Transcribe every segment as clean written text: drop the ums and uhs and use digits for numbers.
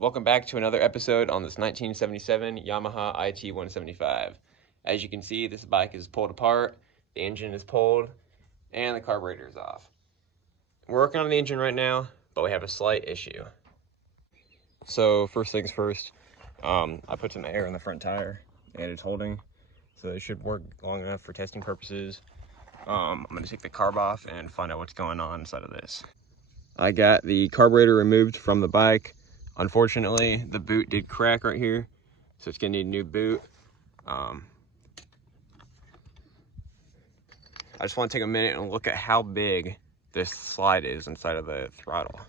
Welcome back to another episode on this 1977 Yamaha IT175. As you can see, this bike is pulled apart, the engine is pulled, and the carburetor is off. We're working on the engine right now, but we have a slight issue. So first things first, I put some air in the front tire and it's holding, so it should work long enough for testing purposes. I'm going to take the carb off and find out what's going on inside of this. I got the carburetor removed from the bike. Unfortunately, the boot did crack right here, so it's gonna need a new boot. I just want to take a minute and look at how big this slide is inside of the throttle.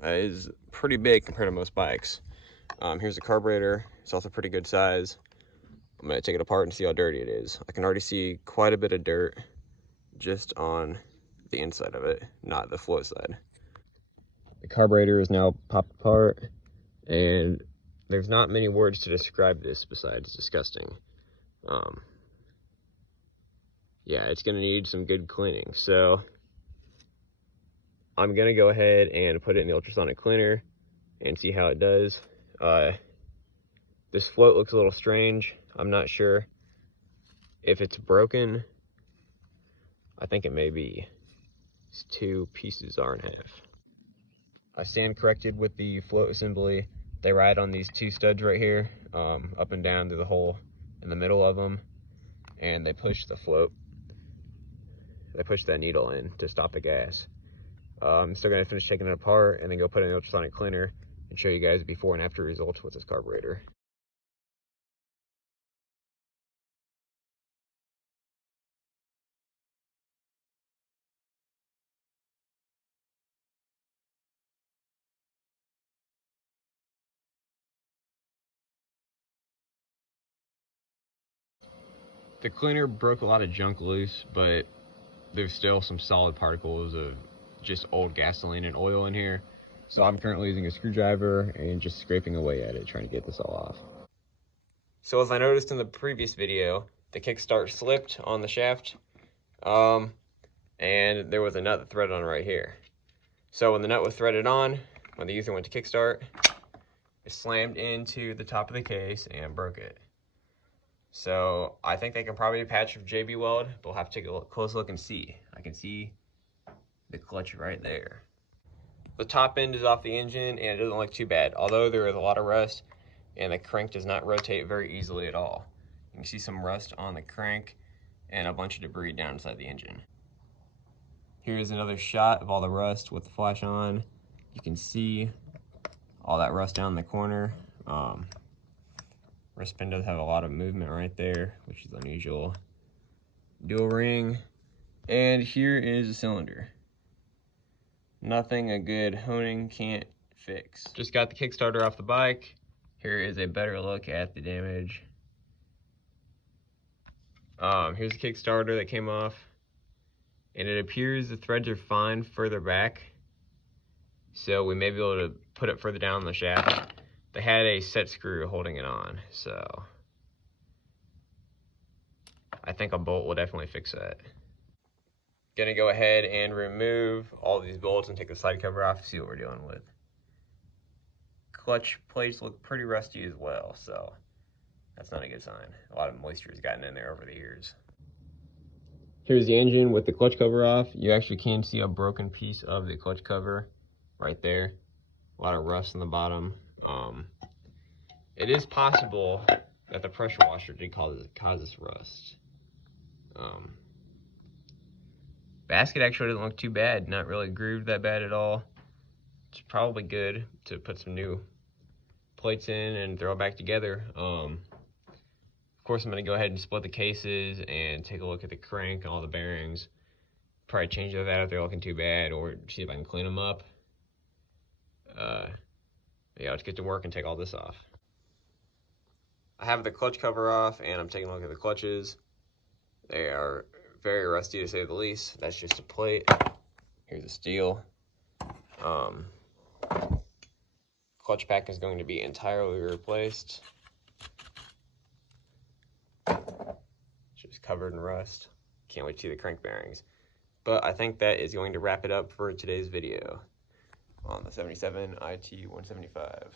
It is pretty big compared to most bikes. Here's the carburetor. It's also pretty good size. I'm gonna take it apart and see how dirty it is. I can already see quite a bit of dirt just on the inside of it, not the float side. The carburetor is now popped apart, and there's not many words to describe this besides disgusting. Yeah, it's gonna need some good cleaning. So I'm gonna go ahead and put it in the ultrasonic cleaner and see how it does. This float looks a little strange. I'm not sure if it's broken. I think it may be. These two pieces are in half. I stand corrected with the float assembly. They ride on these two studs right here, up and down through the hole in the middle of them, and they push the float. They push that needle in to stop the gas. I'm still gonna finish taking it apart and then go put it in the ultrasonic cleaner and show you guys before and after results with this carburetor. The cleaner broke a lot of junk loose, but there's still some solid particles of just old gasoline and oil in here. So I'm currently using a screwdriver and just scraping away at it, trying to get this all off. So as I noticed in the previous video, the kickstart slipped on the shaft, and there was a nut that threaded on right here. So when the nut was threaded on, when the user went to kickstart, it slammed into the top of the case and broke it. So I think they can probably patch with JB Weld, but we'll have to take a close look and see. I can see the clutch right there. The top end is off the engine and it doesn't look too bad, although there is a lot of rust and the crank does not rotate very easily at all. You can see some rust on the crank and a bunch of debris down inside the engine. Here's another shot of all the rust with the flash on. You can see all that rust down in the corner. Wrist pin does have a lot of movement right there, which is unusual. Dual ring, and here is a cylinder. Nothing a good honing can't fix. Just got the Kickstarter off the bike. Here is a better look at the damage. Here's the Kickstarter that came off, and it appears the threads are fine further back, so we may be able to put it further down the shaft. They had a set screw holding it on, so I think a bolt will definitely fix that. Gonna go ahead and remove all these bolts and take the side cover off to see what we're dealing with. Clutch plates look pretty rusty as well, so that's not a good sign. A lot of moisture has gotten in there over the years. Here's the engine with the clutch cover off. You actually can see a broken piece of the clutch cover right there. A lot of rust on the bottom. It is possible that the pressure washer did cause this rust. Basket actually doesn't look too bad, not really grooved that bad at all. It's probably good to put some new plates in and throw it back together. Of course, I'm going to go ahead and split the cases and take a look at the crank and all the bearings. Probably change those out if they're looking too bad, or see if I can clean them up. Yeah, let's get to work and take all this off. I have the clutch cover off and I'm taking a look at the clutches. They are very rusty to say the least. That's just a plate. Here's the steel. Clutch pack is going to be entirely replaced. Just covered in rust. Can't wait to see the crank bearings. But I think that is going to wrap it up for today's video on the 77 IT175.